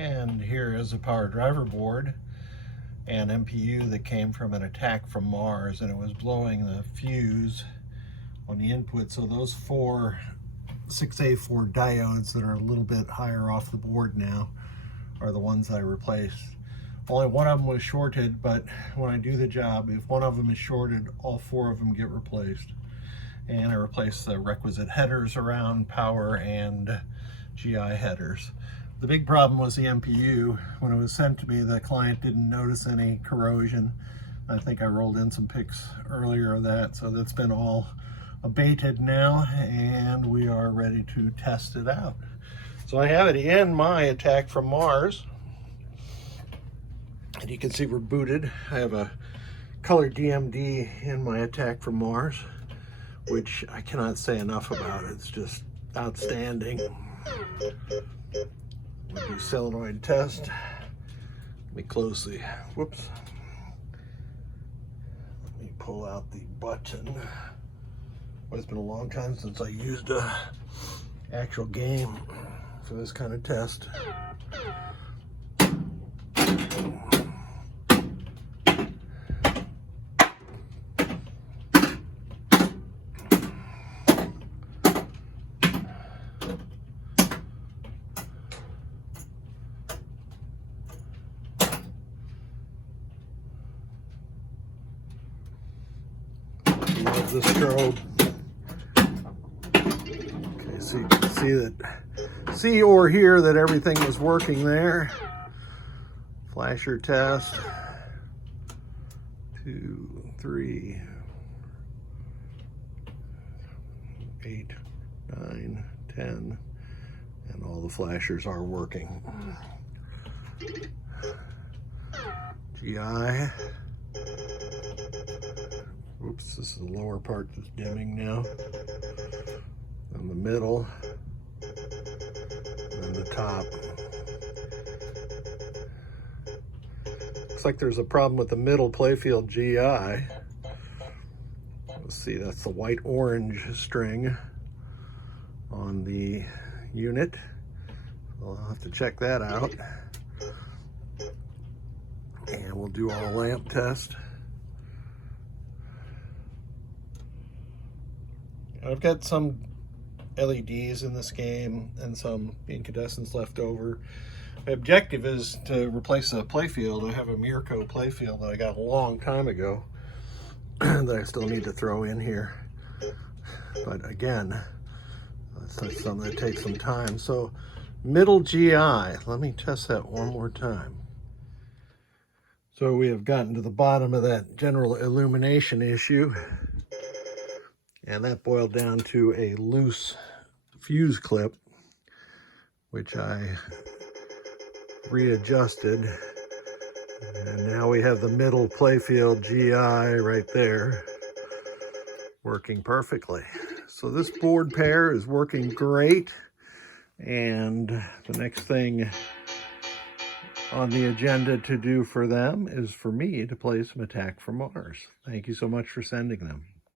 And here is a power driver board and MPU that came from an attack from Mars, and it was blowing the fuse on the input. So those 6A4 diodes that are a little bit higher off the board now are the ones I replaced. Only one of them was shorted, but when I do the job, if one of them is shorted, all 4 of them get replaced. And I replaced the requisite headers around power and GI headers. The big problem was the MPU. When it was sent to me, the client didn't notice any corrosion. I think I rolled in some pics earlier of that, so that's been all abated now, and we are ready to test it out. So I have it in my attack from Mars, and you can see we're booted. I have a color DMD in my attack from Mars, which I cannot say enough about. It's just outstanding. We do solenoid test. Let me close the, whoops. Let me pull out the button. Well, it's been a long time since I used a actual game for this kind of test. Love the strobe. Okay, so you can see or hear that everything was working there. Flasher test. 2, 3, 8, 9, 10, and all the flashers are working. GI. Oops, this is the lower part that's dimming now. And the middle, and the top. Looks like there's a problem with the middle playfield GI. Let's see, that's the white-orange string on the unit. I'll have to check that out. And we'll do our lamp test. I've got some LEDs in this game and some incandescents left over. My objective is to replace the playfield. I have a Mirko playfield that I got a long time ago that I still need to throw in here. But again, that's something that takes some time. So middle GI, let me test that one more time. So we have gotten to the bottom of that general illumination issue. And that boiled down to a loose fuse clip, which I readjusted. And now we have the middle playfield GI right there working perfectly. So this board pair is working great. And the next thing on the agenda to do for them is for me to play some Attack from Mars. Thank you so much for sending them.